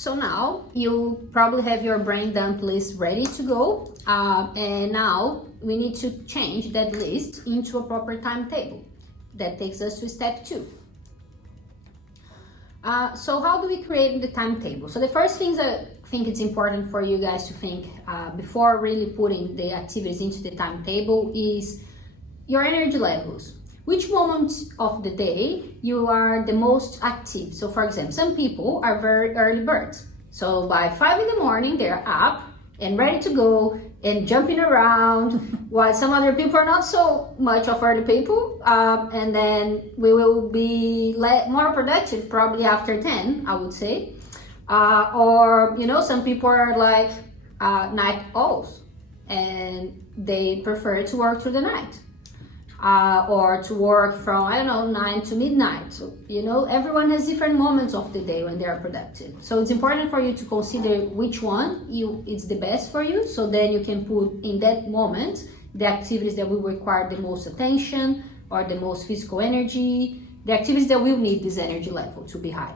So now you probably have your brain dump list ready to go, and now we need to change that list into a proper timetable. That takes us to step 2. So how do we create the timetable? So the first things I think it's important for you guys to think before really putting the activities into the timetable is your energy levels. Which moment of the day you are the most active? So for example, some people are very early birds. So by 5 in the morning, they're up and ready to go and jumping around, while some other people are not so much of early people. And then we will be more productive probably after 10, I would say. Or, you know, some people are like night owls and they prefer to work through the night. Or to work from, I don't know, 9 to midnight. So, you know, everyone has different moments of the day when they are productive. So it's important for you to consider which one is the best for you. So then you can put in that moment the activities that will require the most attention or the most physical energy, the activities that will need this energy level to be high.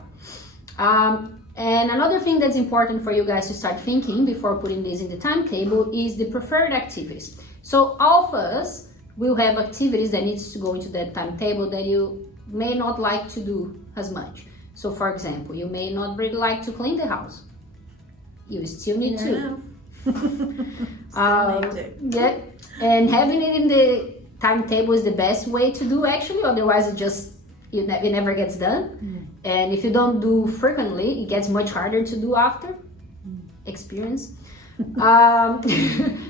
And another thing that's important for you guys to start thinking before putting this in the timetable is the preferred activities. So all of us will have activities that needs to go into that timetable that you may not like to do as much. So for example, you may not really like to clean the house. You still need to. Yeah, and having it in the timetable is the best way to do actually, otherwise it never gets done. And if you don't do frequently, it gets much harder to do after. Experience.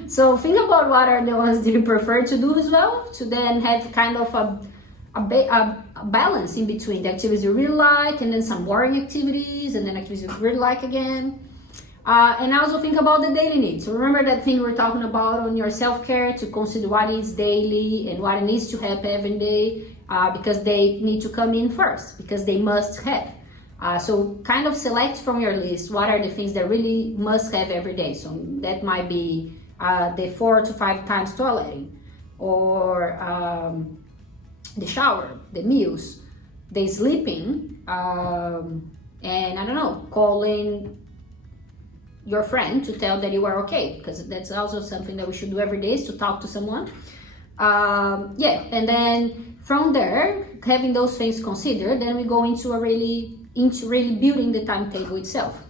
So think about what are the ones that you prefer to do as well, to then have kind of a balance in between the activities you really like and then some boring activities and then activities you really like again. And also think about the daily needs. So remember that thing we were talking about on your self-care, to consider what is daily and what needs to happen every day, because they need to come in first, because they must have. So kind of select from your list what are the things that really must have every day. So that might be the 4 to 5 times toileting, or the shower, the meals, the sleeping, and I don't know, calling your friend to tell that you are okay, because that's also something that we should do every day, is to talk to someone. And then from there, having those things considered, then we go into really building the timetable itself.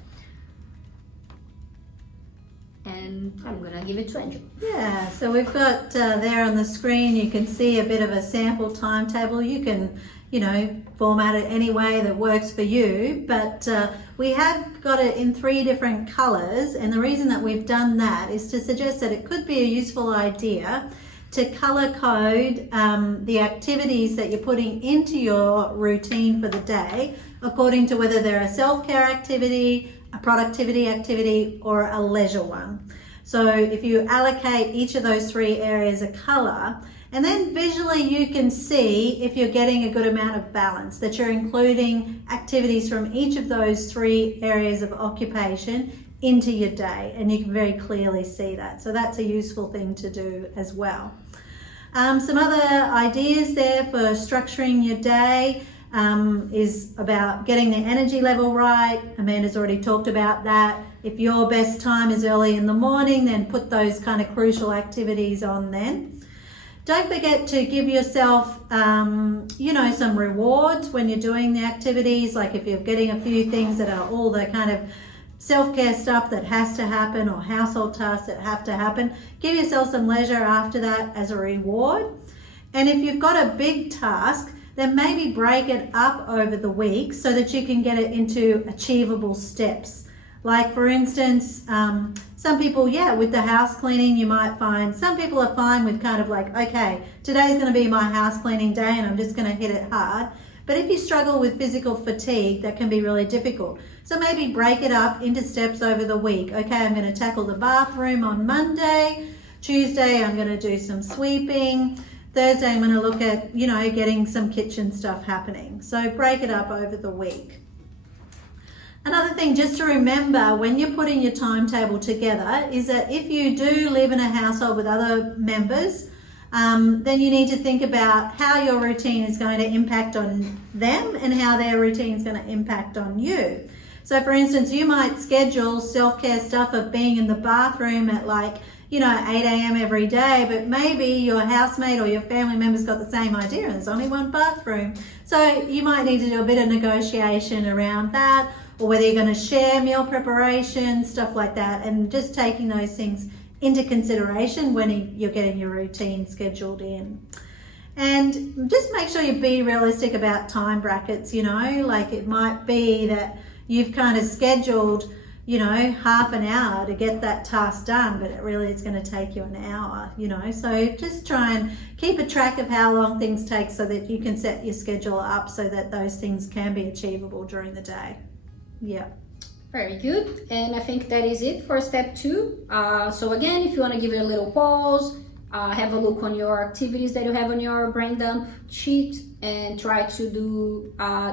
And I'm gonna give it to Angel. Yeah, so we've got there on the screen, you can see a bit of a sample timetable. You can, you know, format it any way that works for you, but we have got it in 3 different colors, and the reason that we've done that is to suggest that it could be a useful idea to color code the activities that you're putting into your routine for the day according to whether they're a self-care activity, a productivity activity, or a leisure one. So if you allocate each of those 3 areas a color, and then visually you can see if you're getting a good amount of balance, that you're including activities from each of those 3 areas of occupation into your day, and you can very clearly see that. So that's a useful thing to do as well. Some other ideas there for structuring your day is about getting the energy level right. Amanda's already talked about that. If your best time is early in the morning, then put those kind of crucial activities on then. Don't forget to give yourself, some rewards when you're doing the activities. Like if you're getting a few things that are all the kind of self-care stuff that has to happen, or household tasks that have to happen, give yourself some leisure after that as a reward. And if you've got a big task, then maybe break it up over the week so that you can get it into achievable steps. Like for instance, some people, with the house cleaning, you might find some people are fine with kind of like, okay, today's going to be my house cleaning day and I'm just going to hit it hard. But if you struggle with physical fatigue, that can be really difficult. So maybe break it up into steps over the week. Okay, I'm going to tackle the bathroom on Monday. Tuesday, I'm going to do some sweeping. Thursday, I'm going to look at, getting some kitchen stuff happening. So break it up over the week. Another thing just to remember when you're putting your timetable together is that if you do live in a household with other members, then you need to think about how your routine is going to impact on them and how their routine is going to impact on you. So for instance, you might schedule self-care stuff of being in the bathroom at 8 a.m. every day, but maybe your housemate or your family member's got the same idea and there's only one bathroom. So you might need to do a bit of negotiation around that, or whether you're going to share meal preparation, stuff like that, and just taking those things into consideration when you're getting your routine scheduled in. And just make sure you be realistic about time brackets, it might be that you've kind of scheduled half an hour to get that task done, but it's going to take you an hour, so just try and keep a track of how long things take so that you can set your schedule up so that those things can be achievable during the day. Yeah. Very good. And I think that is it for step 2. So again, if you want to give it a little pause, have a look on your activities that you have on your brain dump sheet and try to do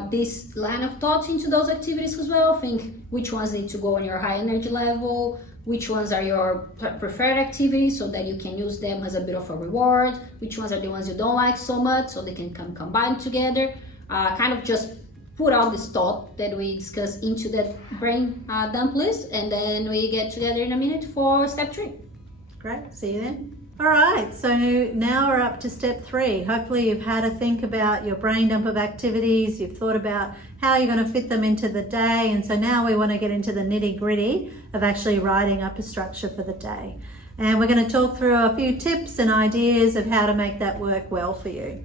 this line of thought into those activities as well. Think which ones need to go on your high energy level, which ones are your preferred activities so that you can use them as a bit of a reward, which ones are the ones you don't like so much so they can come combined together. Kind of just put all this thought that we discussed into that brain dump list, and then we get together in a minute for step 3. Great, see you then. All right, so now we're up to step 3. Hopefully you've had a think about your brain dump of activities, you've thought about how you're going to fit them into the day, and so now we want to get into the nitty-gritty of actually writing up a structure for the day. And we're going to talk through a few tips and ideas of how to make that work well for you.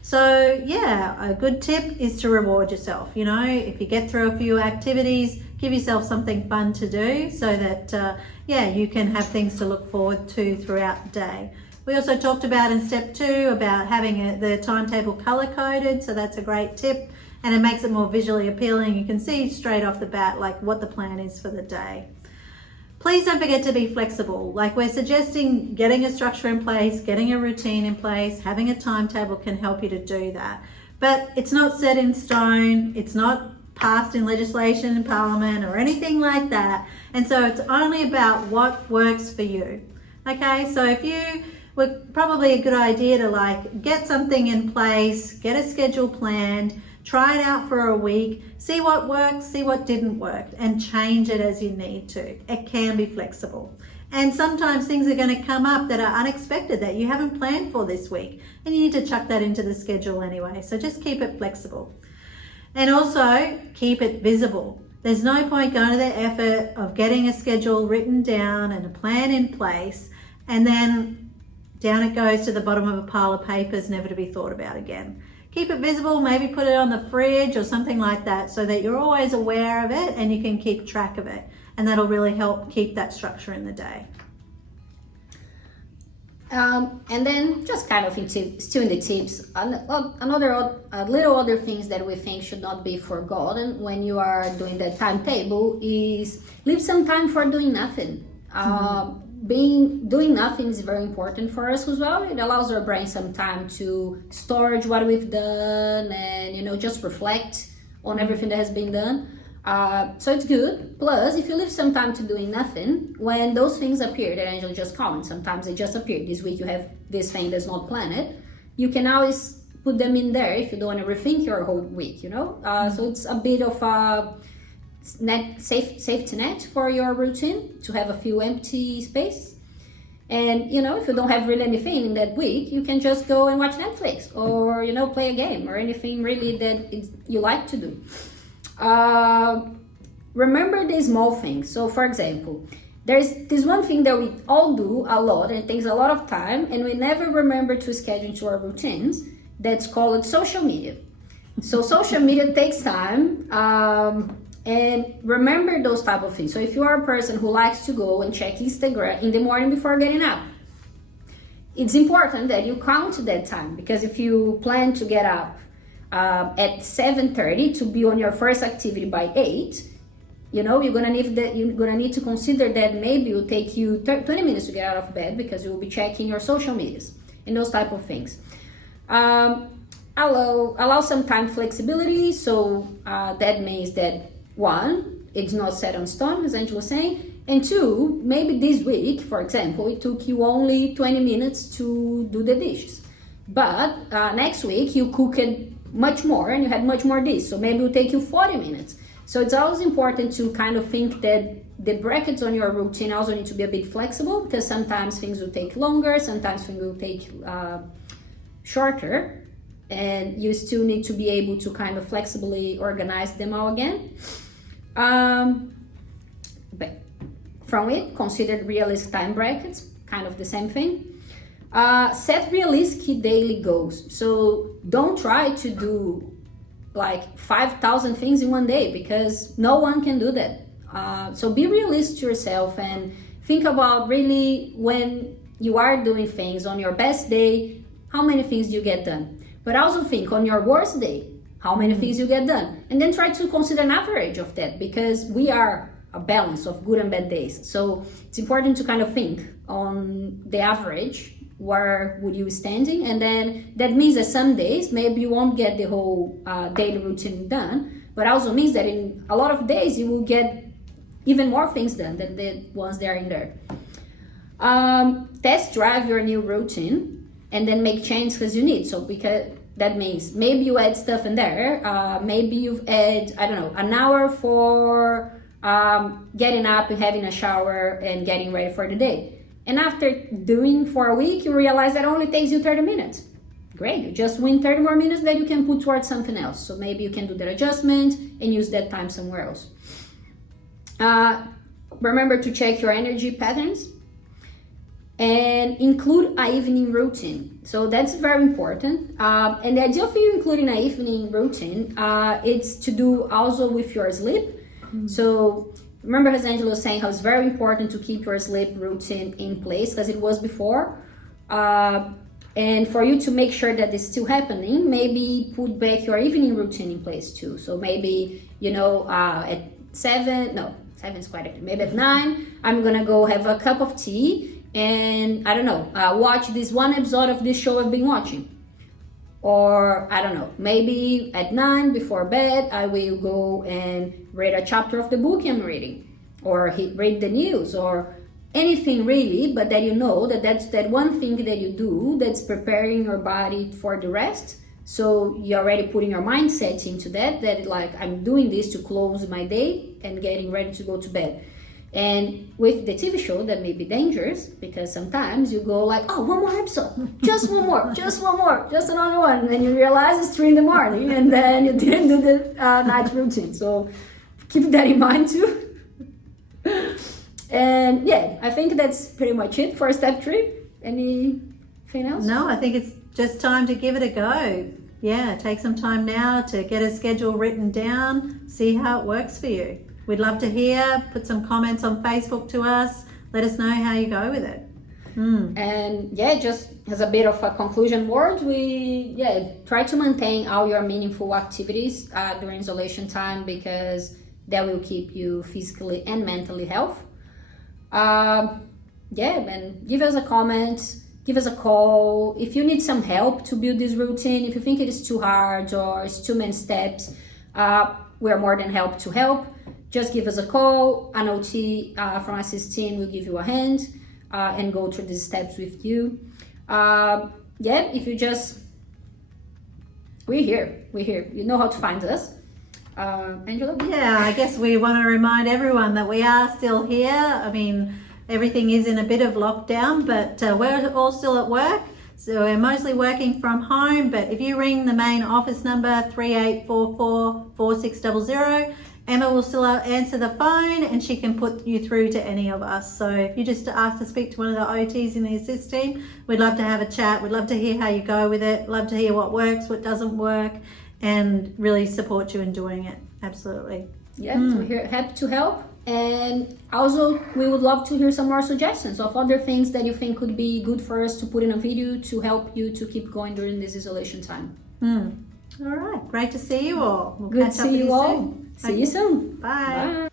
So yeah, a good tip is to reward yourself. If you get through a few activities, give yourself something fun to do so that you can have things to look forward to throughout the day. We also talked about in step 2 about having the timetable color coded, so that's a great tip, and it makes it more visually appealing. You can see straight off the bat what the plan is for the day. Please don't forget to be flexible. We're suggesting getting a structure in place, getting a routine in place, having a timetable can help you to do that. But it's not set in stone, it's not passed in legislation in Parliament or anything like that. And so it's only about what works for you. Okay, so probably a good idea to get something in place, get a schedule planned, try it out for a week, see what works, see what didn't work, and change it as you need to. It can be flexible. And sometimes things are going to come up that are unexpected that you haven't planned for this week, and you need to chuck that into the schedule anyway. So just keep it flexible. And also keep it visible. There's no point going to the effort of getting a schedule written down and a plan in place, and then down it goes to the bottom of a pile of papers, never to be thought about again. Keep it visible, maybe put it on the fridge or something like that so that you're always aware of it and you can keep track of it. And that'll really help keep that structure in the day. And then just kind of still in the tips, little other things that we think should not be forgotten when you are doing the timetable is leave some time for doing nothing. Doing nothing is very important for us as well. It allows our brain some time to storage what we've done and just reflect on everything that has been done. So it's good. Plus, if you leave some time to doing nothing, when those things appear that Angela just commented, sometimes they just appear. This week you have this thing that's not planned. You can always put them in there if you don't want to rethink your whole week, So it's a bit of a safety net for your routine to have a few empty spaces. And if you don't have really anything in that week, you can just go and watch Netflix or play a game or anything really that you like to do. Remember the small things. So for example, there's this one thing that we all do a lot and it takes a lot of time and we never remember to schedule into our routines. That's called social media. So social media takes time. And remember those type of things. So if you are a person who likes to go and check Instagram in the morning before getting up, it's important that you count that time, because if you plan to get up at 7:30 to be on your first activity by 8, you're gonna need to consider that maybe it will take you 20 minutes to get out of bed because you will be checking your social medias and those type of things. Allow some time flexibility. So that means that 1, it's not set on stone, as Angela was saying, and 2, maybe this week, for example, it took you only 20 minutes to do the dishes, but next week you cooked much more and you had much more dishes, so maybe it will take you 40 minutes. So it's always important to kind of think that the brackets on your routine also need to be a bit flexible, because sometimes things will take longer, sometimes things will take shorter, and you still need to be able to kind of flexibly organize them all again. But from it, consider realistic time brackets, kind of the same thing. Set realistic daily goals. So don't try to do like 5,000 things in one day, because no one can do that. So be realistic to yourself and think about really, when you are doing things on your best day, how many things do you get done? But also think on your worst day, how many things you get done? And then try to consider an average of that, because we are a balance of good and bad days. So it's important to kind of think on the average, where would you standing? And then that means that some days maybe you won't get the whole daily routine done, but also means that in a lot of days you will get even more things done than the ones that are in there. Test drive your new routine and then make changes as you need. So because that means maybe you add stuff in there, maybe you've add, I don't know, an hour for getting up and having a shower and getting ready for the day. And after doing for a week, you realize that only takes you 30 minutes. Great, you just win 30 more minutes that you can put towards something else. So maybe you can do that adjustment and use that time somewhere else. Remember to check your energy patterns and include an evening routine. So that's very important. And the idea of you including an evening routine, it's to do also with your sleep. So remember, as Angela was saying, how it's very important to keep your sleep routine in place as it was before. And for you to make sure that it's still happening, maybe put back your evening routine in place too. So maybe, at 7 is quite active. Maybe at 9, I'm gonna go have a cup of tea and, I don't know, watch this one episode of this show I've been watching. Or, I don't know, maybe at 9 before bed, I will go and read a chapter of the book I'm reading, or read the news, or anything really, but that you know that's that one thing that you do that's preparing your body for the rest. So you're already putting your mindset into that like, I'm doing this to close my day and getting ready to go to bed. And with the TV show, that may be dangerous, because sometimes you go like, oh, one more episode, just one more, just another one. And then you realize it's 3 a.m, and then you didn't do the night routine. So keep that in mind too. And yeah, I think that's pretty much it for step 3. Anything else? No, I think it's just time to give it a go. Yeah, take some time now to get a schedule written down, see how it works for you. We'd love to hear, put some comments on Facebook to us, let us know how you go with it. And yeah, just as a bit of a conclusion word, we try to maintain all your meaningful activities during isolation time, because that will keep you physically and mentally healthy. And give us a comment, give us a call if you need some help to build this routine. If you think it is too hard or it's too many steps, we're more than happy to help. Just give us a call. An OT from ASSIST team will give you a hand and go through these steps with you. If you just, we're here. You know how to find us. Angela? Yeah, I guess we want to remind everyone that we are still here. I mean, everything is in a bit of lockdown, but we're all still at work. So we're mostly working from home, but if you ring the main office number 3844-4600, Emma will still answer the phone and she can put you through to any of us. So if you just ask to speak to one of the OTs in the ASSIST team, we'd love to have a chat. We'd love to hear how you go with it. Love to hear what works, what doesn't work, and really support you in doing it. Absolutely. Yeah, we're here, happy to help. And also, we would love to hear some more suggestions of other things that you think could be good for us to put in a video to help you to keep going during this isolation time. All right, great to see you all. We'll Good catch to up see with you all. soon. See you soon. Bye. Bye.